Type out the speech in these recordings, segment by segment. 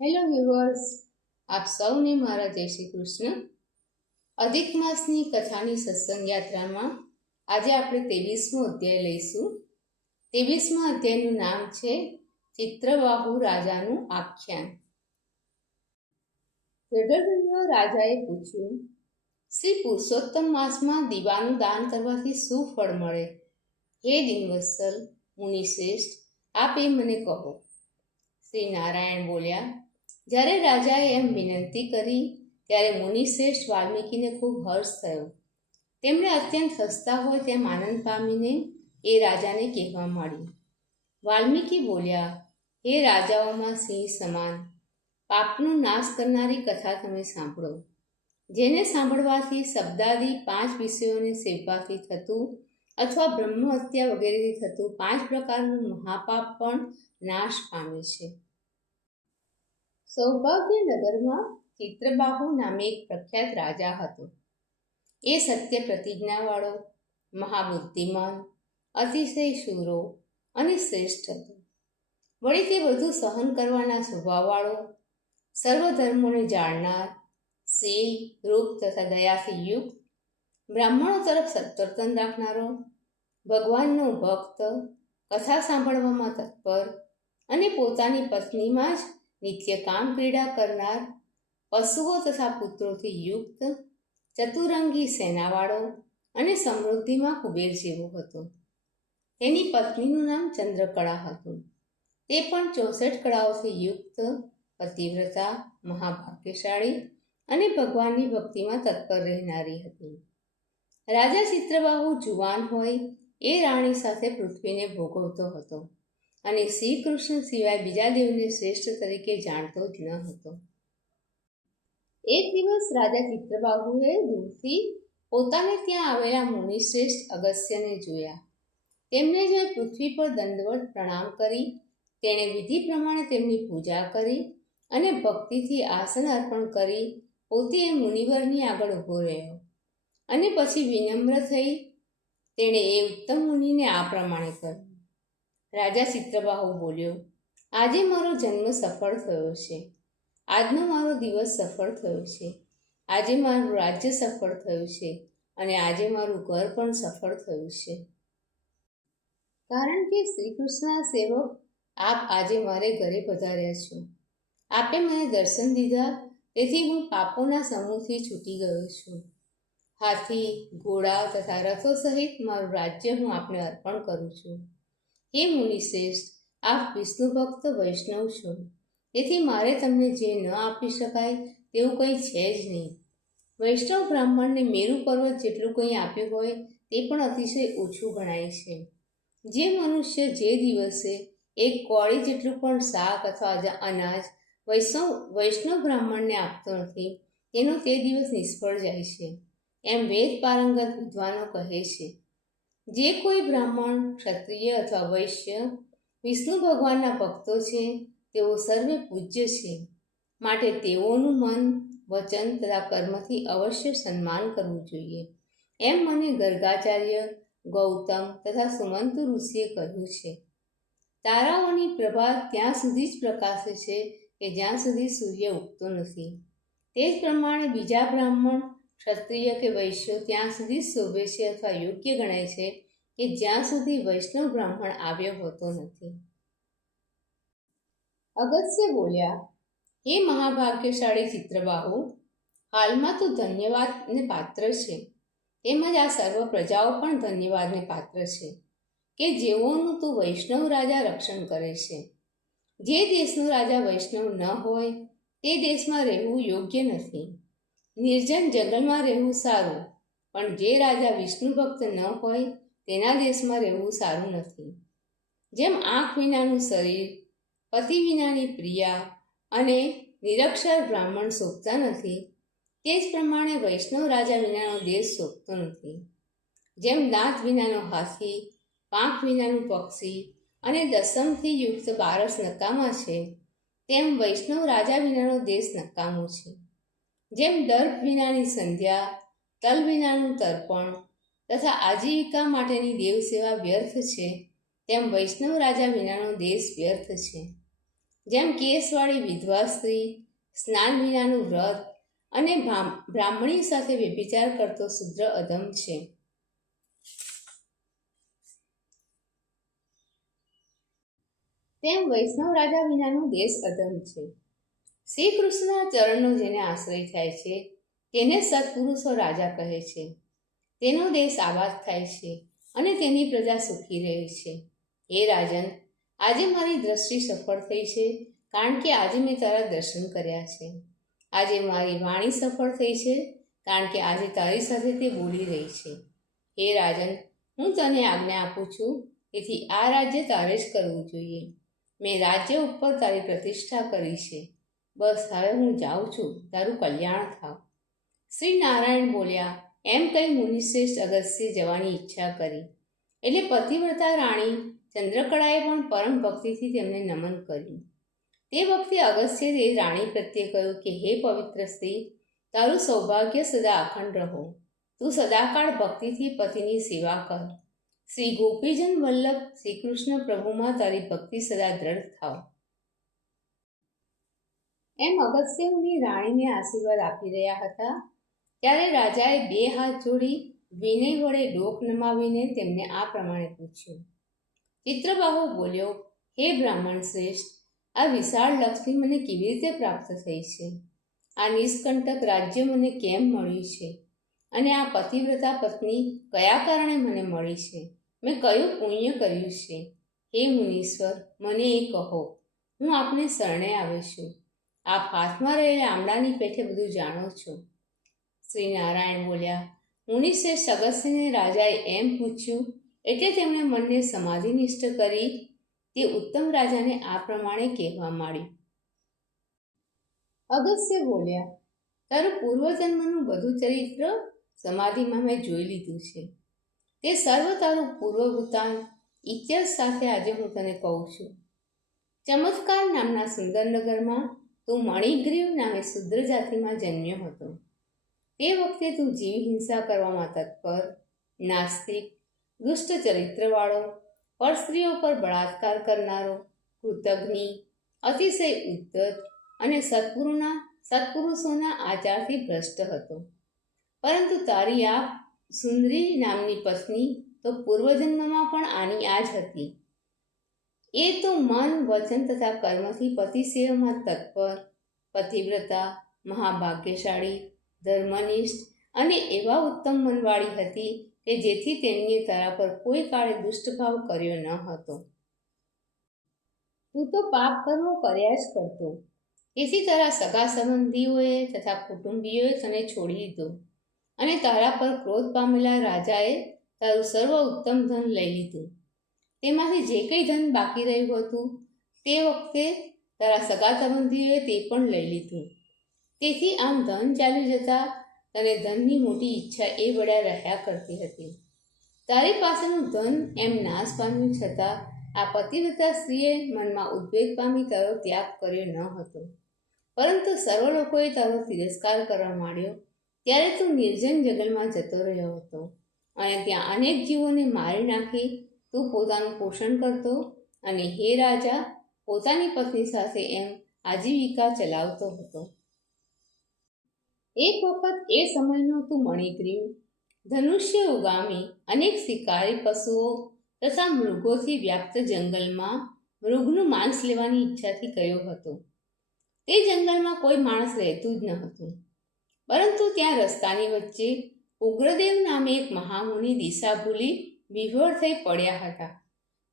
Hello viewers, આપ સૌને મારા જય શ્રી કૃષ્ણ. અધિક માસની કથાની સત્સંગ યાત્રામાં આજે આપણે 23મો અધ્યાય લઈશું. 23મા અધ્યાયનું નામ છે ચિત્રબાહુ રાજાનું આખ્યાન. જડરધન્ય રાજાએ પૂછ્યું, શ્રી પુરુષોત્તમ માસમાં દીવાનું દાન કરવાથી શું ફળ મળે? હે દિનવત્સલ મુનિશ્રેષ્ઠ, આપ એ મને કહો. શ્રી નારાયણ બોલ્યા, જ્યારે રાજાએ એમ વિનંતી કરી ત્યારે મુનિશ્રેષ્ઠ વાલ્મીકીને ખૂબ હર્ષ થયો. તેમણે અત્યંત હસતા હોય તેમ આનંદ પામીને એ રાજાને કહેવા માંડ્યું. વાલ્મીકી બોલ્યા, હે રાજાઓમાં સિંહ સમાન, પાપનો નાશ કરનારી કથા તમે સાંભળો. જેને સાંભળવાથી શબ્દાદી 5 વિષયોને સેવવાથી થતું અથવા બ્રહ્મ હત્યા વગેરેથી થતું 5 પ્રકારનું મહાપાપ પણ નાશ પામે છે. સૌભાગ્યનગરમાં ચિત્રબાહુ નામે એક પ્રખ્યાત રાજા હતો. એ સત્ય પ્રતિજ્ઞાવાળો, મહાબુદ્ધિમાન, અતિશય શૂરો અને શ્રેષ્ઠ હતો. વળી તે બધું સહન કરવાના સ્વભાવવાળો, સર્વ ધર્મોને જાણનાર, શીલ, રૂપ તથા દયાથી યુક્ત, બ્રાહ્મણો તરફ સત્વર્તન રાખનારો, ભગવાનનો ભક્ત, કથા સાંભળવામાં તત્પર અને પોતાની પત્નીમાં જ નિત્ય કામ ક્રીડા કરનાર, પશુઓ તથા પુત્રોથી યુક્ત, ચતુરંગી સેનાવાળો અને સમૃદ્ધિમાં કુબેર જેવો હતો. તેની પત્નીનું નામ ચંદ્રકળા હતું. તે પણ 64 કળાઓથી યુક્ત, પતિવ્રતા, મહાભાગ્યશાળી અને ભગવાનની ભક્તિમાં તત્પર રહેનારી હતી. રાજા ચિત્રબાહુ જુવાન હોય એ રાણી સાથે પૃથ્વીને ભોગવતો હતો અને શ્રી કૃષ્ણ સિવાય બીજા દેવને શ્રેષ્ઠ તરીકે જાણતો જ ન હતો. એક દિવસ રાજા ચિત્રબાહુએ દૂરથી પોતાને ત્યાં આવેલા મુનિશ્રેષ્ઠ અગસ્ત્યને જોયા. તેમને જોઈ પૃથ્વી પર દંડવત પ્રણામ કરી તેણે વિધિ પ્રમાણે તેમની પૂજા કરી અને ભક્તિથી આસન અર્પણ કરી પોતે એ મુનિવરની આગળ ઊભો રહ્યો અને પછી વિનમ્ર થઈ તેણે એ ઉત્તમ મુનિને આ પ્રમાણે કહ્યું. રાજા ચિત્રબાહુ બોલ્યો, આજે મારો જન્મ સફળ થયો છે. આજનો મારો દિવસ સફળ થયો છે. આજે મારું રાજ્ય સફળ થયું છે અને આજે મારું ઘર પણ સફળ થયું છે. કારણ કે શ્રી કૃષ્ણના સેવક આપ આજે મારે ઘરે પધાર્યા છો. આપે મને દર્શન દીધા, તેથી હું પાપોના સમૂહથી છૂટી ગયો છું. હાથી, ઘોડા તથા રથો સહિત મારું રાજ્ય હું આપને અર્પણ કરું છું. હે મુનિશ્રેષ્ઠ, આપ વિષ્ણુ ભક્ત વૈષ્ણવ છો, તેથી મારે તમને જે ન આપી શકાય તેવું કંઈ છે જ નહીં. વૈષ્ણવ બ્રાહ્મણને મેરુ પર્વત જેટલું કંઈ આપ્યું હોય તે પણ અતિશય ઓછું ગણાય છે. જે મનુષ્ય જે દિવસે એક કોળી જેટલું પણ શાક અથવા અનાજ વૈષ્ણવ બ્રાહ્મણને આપતો નથી તેનો તે દિવસ નિષ્ફળ જાય છે, એમ વેદ પારંગત વિદ્વાનો કહે છે. જે કોઈ બ્રાહ્મણ, ક્ષત્રિય અથવા વૈશ્ય વિષ્ણુ ભગવાનના ભક્તો છે તેઓ સર્વે પૂજ્ય છે. માટે તેઓનું મન, વચન તથા કર્મથી અવશ્ય સન્માન કરવું જોઈએ, એમ મને ગર્ગાચાર્ય, ગૌતમ તથા સુમંતુ ઋષિએ કહ્યું છે. તારાઓની પ્રભા ત્યાં સુધી જ પ્રકાશે છે કે જ્યાં સુધી સૂર્ય ઉગતો નથી. તે જ પ્રમાણે બીજા બ્રાહ્મણ, ક્ષત્રિય કે વૈશ્યો ત્યાં સુધી શોભે છે અથવા યોગ્ય ગણાય છે કે જ્યાં સુધી વૈષ્ણવ બ્રાહ્મણ આવ્યો હોતો નથી. અગસ્ત્ય બોલ્યા, હે મહાભાગ્યશાળી ચિત્રબાહુ, હાલમાં તું ધન્યવાદને પાત્ર છે, તેમજ આ સર્વ પ્રજાઓ પણ ધન્યવાદને પાત્ર છે કે જેઓનું તું વૈષ્ણવ રાજા રક્ષણ કરે છે. જે દેશનો રાજા વૈષ્ણવ ન હોય તે દેશમાં રહેવું યોગ્ય નથી. નિર્જન જંગલમાં રહેવું સારું, પણ જે રાજા વિષ્ણુ ભક્ત ન હોય તેના દેશમાં રહેવું સારું નથી. જેમ આંખ વિનાનું શરીર, પતિ વિનાની પ્રિયા અને નિરક્ષર બ્રાહ્મણ શોભતા નથી, તે જ પ્રમાણે વૈષ્ણવ રાજા વિનાનો દેશ શોભતો નથી. જેમ દાંત વિનાનો હાથી, પાંખ વિનાનું પક્ષી અને દસમથી યુક્ત બારસ નકામા છે, તેમ વૈષ્ણવ રાજા વિનાનો દેશ નકામો છે. જેમ દર્ભ વિનાની સંધ્યા, તલ વિનાનું તર્પણ તથા આજીવિકા માટેની દેવ સેવા વ્યર્થ છે, તેમ વૈષ્ણવ રાજા વિનાનો દેશ વ્યર્થ છે. જેમ કેસવાળી વિધવા સ્ત્રી, સ્નાન વિનાનું વ્રત અને બ્રાહ્મણી સાથે વ્યભિચાર કરતો શુદ્ર અધમ છે. તેમ વૈષ્ણવ રાજા વિનાનો દેશ અધમ છે. શ્રી કૃષ્ણના ચરણનો જેને આશ્રય થાય છે તેને સત્પુરુષો રાજા કહે છે. તેનો દેશ આબાદ થાય છે અને તેની પ્રજા સુખી રહે છે. હે રાજન, આજે મારી દ્રષ્ટિ સફળ થઈ છે, કારણ કે આજે મેં તારા દર્શન કર્યા છે. આજે મારી વાણી સફળ થઈ છે, કારણ કે આજે તારી સાથે તે બોલી રહી છે. હે રાજન, હું તને આજ્ઞા આપું છું, તેથી આ રાજ્ય તારે જ કરવું જોઈએ. મેં રાજ્ય ઉપર તારી પ્રતિષ્ઠા કરી છે. બસ હવે હું જાઉં છું, તારું કલ્યાણ થાવ. શ્રી નારાયણ બોલ્યા એમ કહી મુનિશ્રેષ્ઠ અગસ્ત્ય જવાની ઈચ્છા કરી. એટલે પતિવ્રતા રાણી ચંદ્રકળાએ પણ પરમ ભક્તિથી તેમને નમન કર્યું. તે વખતે અગસ્ત્યએ રાણી પ્રત્યે કહ્યું કે હે પવિત્ર સ્ત્રી, તારું સૌભાગ્ય સદા અખંડ રહો. તું સદાકાળ ભક્તિથી પતિની સેવા કર. શ્રી ગોપીજન વલ્લભ શ્રી કૃષ્ણ પ્રભુમાં તારી ભક્તિ સદા દ્રઢ થાવ. એમ અગસ્ત્ય મુનિ રાણીને આશીર્વાદ આપી રહ્યા હતા ત્યારે રાજાએ બે હાથ જોડી વિનય વડે ડોક નમાવીને તેમને આ પ્રમાણે પૂછ્યું. ચિત્રબાહુ બોલ્યો, હે બ્રાહ્મણ શ્રેષ્ઠ, આ વિશાળ લક્ષ્મી મને કેવી રીતે પ્રાપ્ત થઈ છે? આ નિષ્કંટક રાજ્ય મને કેમ મળ્યું છે? અને આ પતિવ્રતા પત્ની કયા કારણે મને મળી છે? મેં કયું પુણ્ય કર્યું છે? હે મુનીશ્વર, મને એ કહો. હું આપને શરણે આવે છું. આપ હાથમાં રહેલા આમળાની પેઠે બધું જાણો છો. શ્રી નારાયણ બોલ્યા, મુનિશ્રેષ્ઠ અગસ્ત્યને રાજાએ એમ પૂછ્યું એટલે તેમણે મનને સમાધિનિષ્ઠ કરી તે ઉત્તમ રાજાને આ પ્રમાણે કહેવા માંડ્યું. અગસ્ત્ય બોલ્યા, તારું પૂર્વજન્મનું બધું ચરિત્ર સમાધિમાં મેં જોઈ લીધું છે. તે સર્વ તારું પૂર્વવૃત્તાંત ઇતિહાસ સાથે આજે હું તને કહું છું. ચમત્કાર નામના સુંદરનગરમાં તું મણિગ્રીવ નામે શુદ્ર જાતિમાં જન્મ્યો હતો. તે વખતે તું જીવ હિંસા કરવામાં તત્પર, નાસ્તિક, દુષ્ટ ચરિત્રવાળો, પરસ્ત્રીઓ પર બળાત્કાર કરનારો, કૃતજ્ઞ, અતિશય ઉદ્ધત અને સત્પુરુષોના આચારથી ભ્રષ્ટ હતો. પરંતુ તારી આ સુંદરી નામની પત્ની તો પૂર્વજન્મમાં પણ આની આ જ હતી. એ તો મન, વચન તથા કર્મથી પતિ સેવામાં તત્પર, પતિવ્રતા, મહાભાગ્યશાળી, ધર્મનિષ્ઠ અને એવા ઉત્તમ મનવાળી હતી કે જેથી તેમણે તારા પર કોઈ કાળે દુષ્ટભાવ કર્યો ન હતો. તું તો પાપ કર્મો કર્યા જ કરતો, તેથી તારા સગા સંબંધીઓએ તથા કુટુંબીઓએ તને છોડી દીધો અને તારા પર ક્રોધ પામેલા રાજાએ તારું સર્વ ઉત્તમ ધન લઈ લીધું. તેમાંથી જે કંઈ ધન બાકી રહ્યું હતું તે વખતે તારા સગા સંબંધીઓએ તે પણ લઈ લીધું. તેથી આમ ધન ચાલી જતા તને ધનની મોટી ઈચ્છા એ વડે રહ્યા કરતી હતી. તારી પાસેનું ધન એમ નાશ પામ્યું છતાં આ પતિવ્રતા સ્ત્રીએ મનમાં ઉદ્વેગ પામી તારો ત્યાગ કર્યો ન હતો. પરંતુ સર્વ લોકોએ તારો તિરસ્કાર કરવા માંડ્યો ત્યારે તું નિર્જન જંગલમાં જતો રહ્યો હતો અને ત્યાં અનેક જીવોને મારી નાખી તું પોતાનું પોષણ કરતો અને હે રાજા, પોતાની પત્ની સાથે એમ આજીવિકા ચલાવતો હતો. એક વખત એ સમયનો તું મણિગ્રીવ, ધનુષ્ય ઉગામી અનેક શિકારી પશુઓ તથા મૃગોથી વ્યાપ્ત જંગલમાં મૃગનું માંસ લેવાની ઈચ્છાથી ગયો હતો. તે જંગલમાં કોઈ માણસ રહેતું જ ન હતું, પરંતુ ત્યાં રસ્તાની વચ્ચે ઉગ્રદેવ નામે એક મહામુનિ દિશા ભૂલી વિભોર થઈ પડ્યા હતા.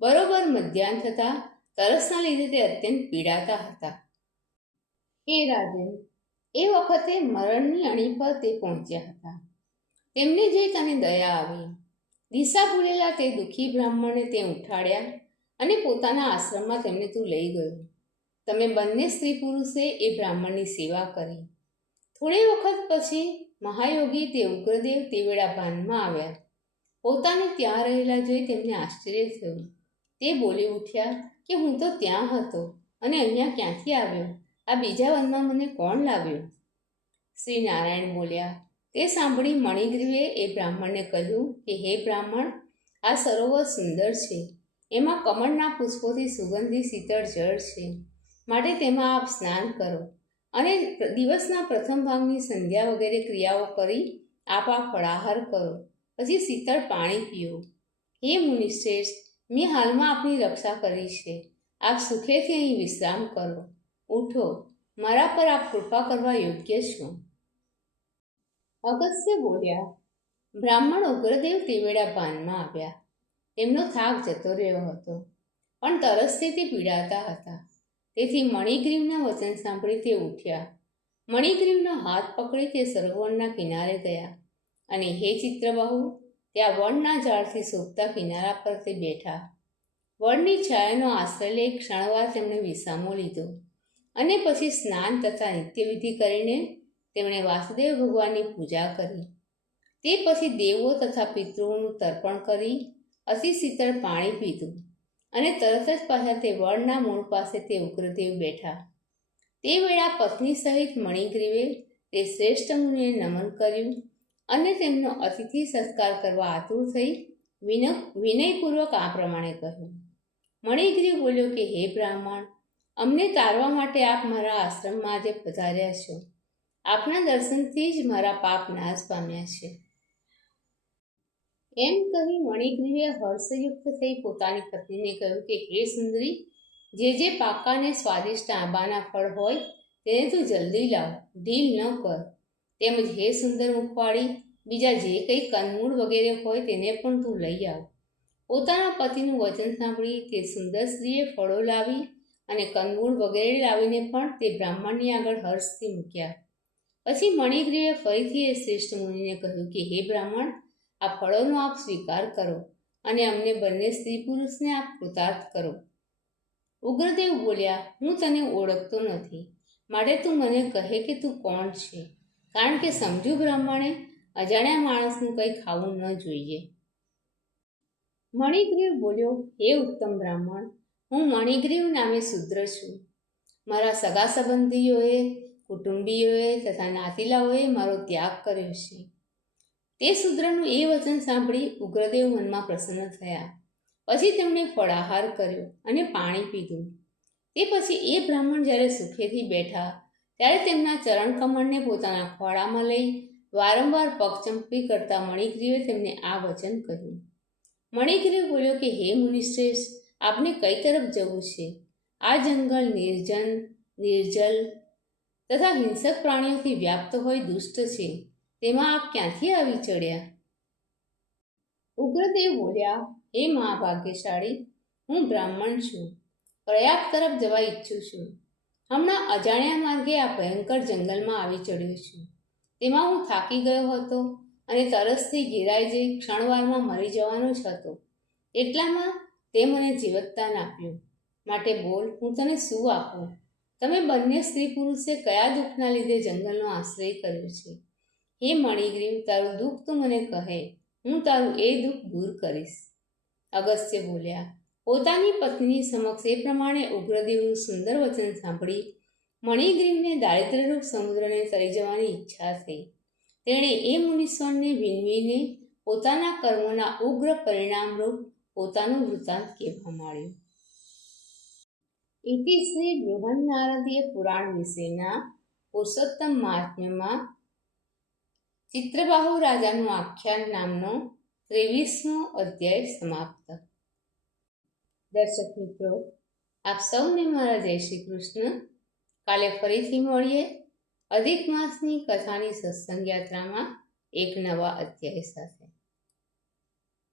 બરોબર મધ્યાહન થતાં તરસના લીધે તે અત્યંત પીડાતા હતા. હે રાજન, એ વખતે મરણની અણી પર તે પહોંચ્યા હતા. તેમને જોઈ તને દયા આવી. દિશા ભૂલેલા તે દુઃખી બ્રાહ્મણને તે ઉઠાડ્યા અને પોતાના આશ્રમમાં તેમને તું લઈ ગયો. તમે બંને સ્ત્રી પુરુષે એ બ્રાહ્મણની સેવા કરી. થોડી વખત પછી મહાયોગી તે ઉગ્રદેવ તે વેળા ભાનમાં આવ્યા. પોતાને ત્યાં રહેલા જોઈ તેમને આશ્ચર્ય થયું. તે બોલી ઉઠ્યા કે હું તો ત્યાં હતો અને અહીંયા ક્યાંથી આવ્યો? આ બીજા વનમાં મને કોણ લાવ્યો? શ્રી નારાયણ બોલ્યા. તે સાંભળી મણિગ્રીવે એ બ્રાહ્મણને કહ્યું કે હે બ્રાહ્મણ, આ સરોવર સુંદર છે. એમાં કમળના પુષ્પોથી સુગંધી શીતળ જળ છે. માટે તેમાં આપ સ્નાન કરો અને દિવસના પ્રથમ ભાગની સંધ્યા વગેરે ક્રિયાઓ કરી આપ આ ફળાહાર કરો, પછી શીતળ પાણી પીઓ. હે મુનિશ્રેષ્ઠ, મેં હાલમાં આપની રક્ષા કરી છે. આપ સુખેથી અહીં વિશ્રામ કરો. ઉઠો, મારા પર આપ કૃપા કરવા યોગ્ય છો. અગસ્ત્ય બોલ્યા, બ્રાહ્મણ ઉગ્રદેવ તે વેળા ભાનમાં આવ્યા. તેમનો થાક જતો રહ્યો હતો, પણ તરસથી તે પીડાતા હતા. તેથી મણિગ્રીવના વચન સાંભળી તે ઉઠ્યા. મણિગ્રીવનો હાથ પકડી તે સરોવરના કિનારે ગયા અને હે ચિત્રબાહુ, ત્યાં વડના ઝાડથી શોભતા કિનારા પર તે બેઠા. વડની છાયાનો આશ્રય લઈ ક્ષણવાર તેમણે વિસામો લીધો અને પછી સ્નાન તથા નિત્યવિધિ કરીને તેમણે વાસુદેવ ભગવાનની પૂજા કરી. તે પછી દેવો તથા પિતૃઓનું તર્પણ કરી અતિ શીતળ પાણી પીધું અને તરત જ પાછા તે વડના મૂળ પાસે તે ઉગ્રદેવ બેઠા. તે વેળા પત્ની સહિત મણિગ્રીવે તે શ્રેષ્ઠ મુનિને નમન કર્યું અને તેમનો અતિથિ સત્કાર કરવા આતુર થઈ વિનયપૂર્વક આ પ્રમાણે કહ્યું. મણિગ્રીવ બોલ્યો કે હે બ્રાહ્મણ, અમને તારવા માટે આપ મારા આશ્રમમાં આજે પધાર્યા છો. આપના દર્શનથી જ મારા પાપ નાશ પામ્યા છે. એમ કહી મણિગ્રીવે હર્ષયુક્ત થઈ પોતાની પત્નીને કહ્યું કે હે સુંદરી, જે પાકા ને સ્વાદિષ્ટ આંબાના ફળ હોય તેને તું જલ્દી લાવ, ઢીલ ન કર. તેમજ હે સુંદર મુખવાળી, બીજા જે કંઈ કંદમૂળ વગેરે હોય તેને પણ તું લઈ આવ. પોતાના પતિનું વચન સાંભળી તે સુંદર સ્ત્રીએ ફળો લાવી અને કંદમૂળ વગેરે લાવીને પણ તે બ્રાહ્મણની આગળ હર્ષથી મૂક્યા. પછી મણિગ્રીવે ફરીથી એ શ્રેષ્ઠ મુનિને કહ્યું કે હે બ્રાહ્મણ, આ ફળોનો આપ સ્વીકાર કરો અને અમને બંને સ્ત્રી પુરુષને આપ કૃતાર્થ કરો. ઉગ્રદેવ બોલ્યા, હું તને ઓળખતો નથી, માટે તું મને કહે કે તું કોણ છે, કારણ કે સમજુ બ્રાહ્મણે અજાણ્યા માણસનું કંઈ ખાવું ન જોઈએ. મણિગ્રીવ બોલ્યો, હે ઉત્તમ બ્રાહ્મણ, હું મણિગ્રીવ નામે શૂદ્ર છું. મારા સગા સંબંધીઓએ, કુટુંબીઓએ તથા નાતીલાઓએ મારો ત્યાગ કર્યો છે. તે શૂદ્રનું એ વચન સાંભળી ઉગ્રદેવ મનમાં પ્રસન્ન થયા. પછી તેમણે ફળાહાર કર્યો અને પાણી પીધું. તે પછી એ બ્રાહ્મણ જ્યારે સુખેથી બેઠા ત્યારે તેમના ચરણકમળને પોતાના ખોળામાં લઈ વારંવાર પગચંપી કરતા મણિગ્રીવે તેમને આ વચન કહ્યું. મણિગ્રીવ બોલ્યો કે હે મુનિશ્રેષ્ઠ, આપને કઈ તરફ જવું છે? આ જંગલ નિર્જન, નિર્જલ તથા હિંસક પ્રાણીઓથી વ્યાપ્ત હોય દુષ્ટ છે, તેમાં આપ ક્યાંથી આવી ચડ્યા? ઉગ્રદેવ બોલ્યા, હે મહાભાગ્યશાળી, હું બ્રાહ્મણ છું, પ્રયાગ તરફ જવા ઈચ્છું છું. હમણાં અજાણ્યા માર્ગે આ ભયંકર જંગલમાં આવી ચડ્યો છું. તેમાં હું થાકી ગયો હતો અને તરસથી ઘેરાઈ જઈ ક્ષણવારમાં મરી જવાનો જ હતો. એટલામાં તે મને જીવતદાન આપ્યું. માટે બોલ, હું તને શું આપું? તમે બંને સ્ત્રી પુરુષે કયા દુઃખના લીધે જંગલનો આશ્રય કર્યો છે? હે મણિગ્રીવ, તારું દુઃખ તું મને કહે, હું તારું એ દુઃખ દૂર કરીશ. અગસ્ત્ય બોલ્યા. પોતાની પત્ની સમક્ષ એ પ્રમાણે ઉગ્રદેવનું સુંદર વચન સાંભળી મણિગ્રીવને દારિદ્ર્યરૂપ સમુદ્રને તરી જવાની ઈચ્છા થઈ. તેણે એ મુનીશ્વરને વિનવીને પોતાના કર્મોના ઉગ્ર પરિણામરૂપ પોતાનું વૃત્તાંત કહેવા માંડ્યું. ઇતિ શ્રી બૃહન્નારદીય પુરાણ વિશેના પુરુષોત્તમ મહાત્મ્યમાં ચિત્રબાહુ રાજાનું આખ્યાન નામનો 23મો અધ્યાય સમાપ્ત. દર્શક મિત્રો, આપ સૌને મારા જય શ્રી કૃષ્ણ. કાલે ફરીથી મળીએ અધિક માસની કથાની સત્સંગ યાત્રામાં એક નવા અધ્યાય સાથે.